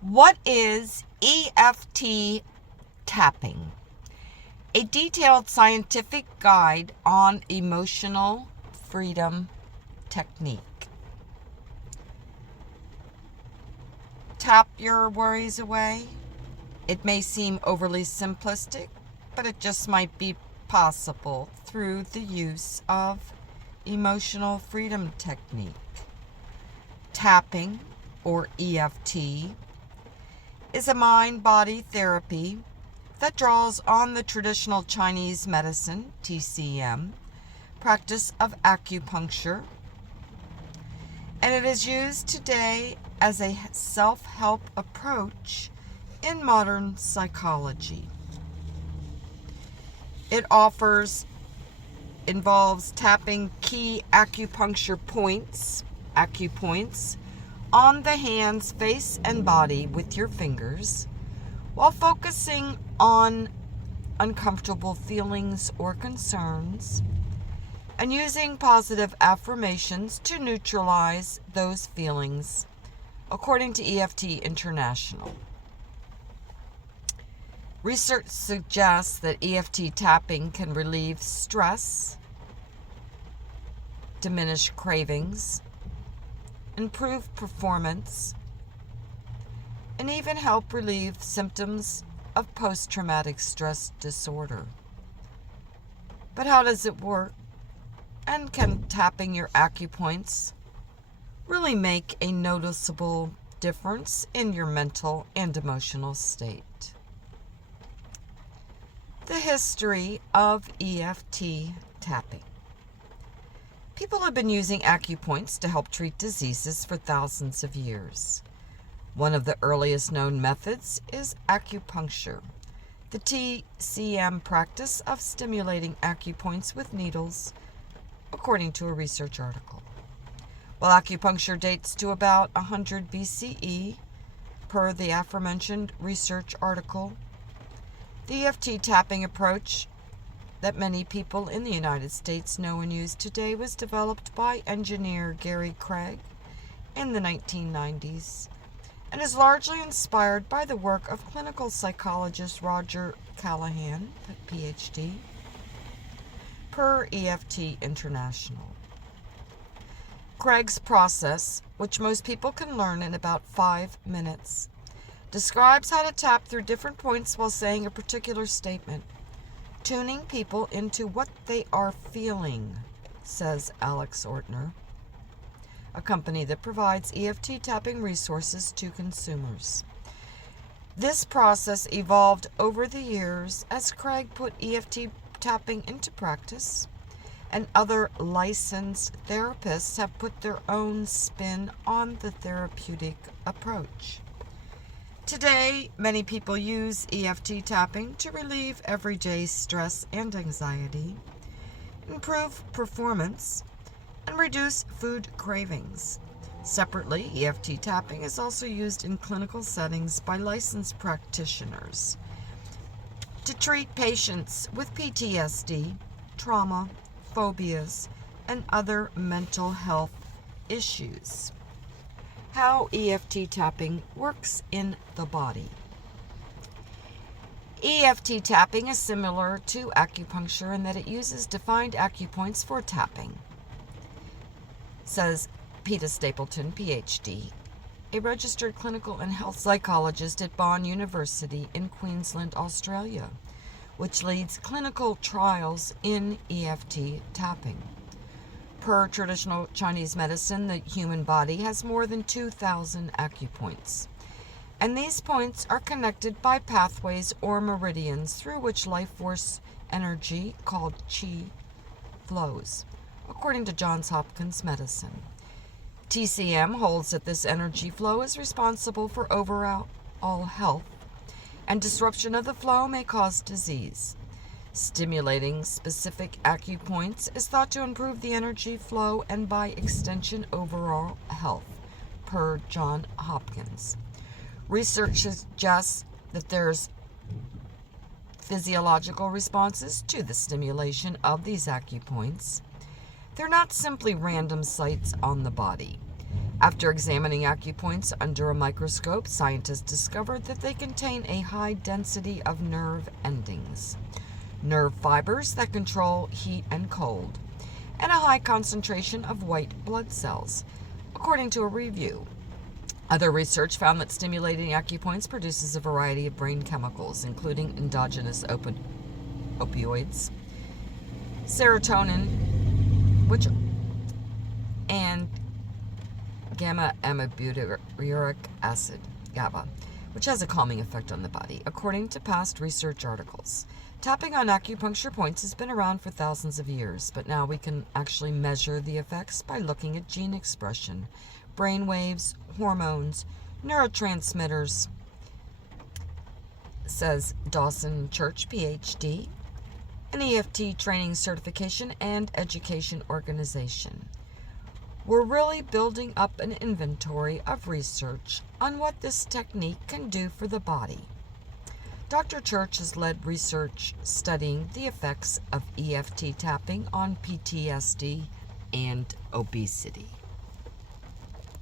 What is EFT tapping? A detailed scientific guide on emotional freedom technique. Tap your worries away. It may seem overly simplistic, but it just might be possible through the use of emotional freedom technique. Tapping, or EFT, is a mind-body therapy that draws on the traditional Chinese medicine, TCM, practice of acupuncture, and it is used today as a self-help approach in modern psychology. It involves tapping key acupuncture points, acupoints, on the hands, face, and body with your fingers, while focusing on uncomfortable feelings or concerns, and using positive affirmations to neutralize those feelings, according to EFT International. Research suggests that EFT tapping can relieve stress, diminish cravings, improve performance, and even help relieve symptoms of post-traumatic stress disorder. But how does it work? And can tapping your acupoints really make a noticeable difference in your mental and emotional state? The history of EFT tapping. People have been using acupoints to help treat diseases for thousands of years. One of the earliest known methods is acupuncture, the TCM practice of stimulating acupoints with needles, according to a research article. While acupuncture dates to about 100 BCE, per the aforementioned research article, the EFT tapping approach that many people in the United States know and use today was developed by engineer Gary Craig in the 1990s and is largely inspired by the work of clinical psychologist Roger Callahan, PhD, per EFT International. Craig's process, which most people can learn in about 5 minutes, describes how to tap through different points while saying a particular statement, tuning people into what they are feeling, says Alex Ortner, a company that provides EFT tapping resources to consumers. This process evolved over the years as Craig put EFT tapping into practice, and other licensed therapists have put their own spin on the therapeutic approach. Today, many people use EFT tapping to relieve everyday stress and anxiety, improve performance, and reduce food cravings. Separately, EFT tapping is also used in clinical settings by licensed practitioners to treat patients with PTSD, trauma, phobias, and other mental health issues. How EFT tapping works in the body. EFT tapping is similar to acupuncture in that it uses defined acupoints for tapping, says Peter Stapleton, PhD, a registered clinical and health psychologist at Bond University in Queensland, Australia, which leads clinical trials in EFT tapping. Per traditional Chinese medicine, the human body has more than 2,000 acupoints, and these points are connected by pathways or meridians through which life force energy, called qi, flows, according to Johns Hopkins Medicine. TCM holds that this energy flow is responsible for overall health, and disruption of the flow may cause disease. Stimulating specific acupoints is thought to improve the energy flow and, by extension, overall health, per Johns Hopkins. Research suggests that there's physiological responses to the stimulation of these acupoints. They're not simply random sites on the body. After examining acupoints under a microscope, scientists discovered that they contain a high density of nerve endings, nerve fibers that control heat and cold, and a high concentration of white blood cells, according to a review. Other research found that stimulating acupoints produces a variety of brain chemicals, including endogenous opioids, serotonin, and gamma-aminobutyric acid, GABA, which has a calming effect on the body, according to past research articles. Tapping on acupuncture points has been around for thousands of years, but now we can actually measure the effects by looking at gene expression, brain waves, hormones, neurotransmitters, says Dawson Church, PhD, an EFT training certification and education organization. We're really building up an inventory of research on what this technique can do for the body. Dr. Church has led research studying the effects of EFT tapping on PTSD and obesity.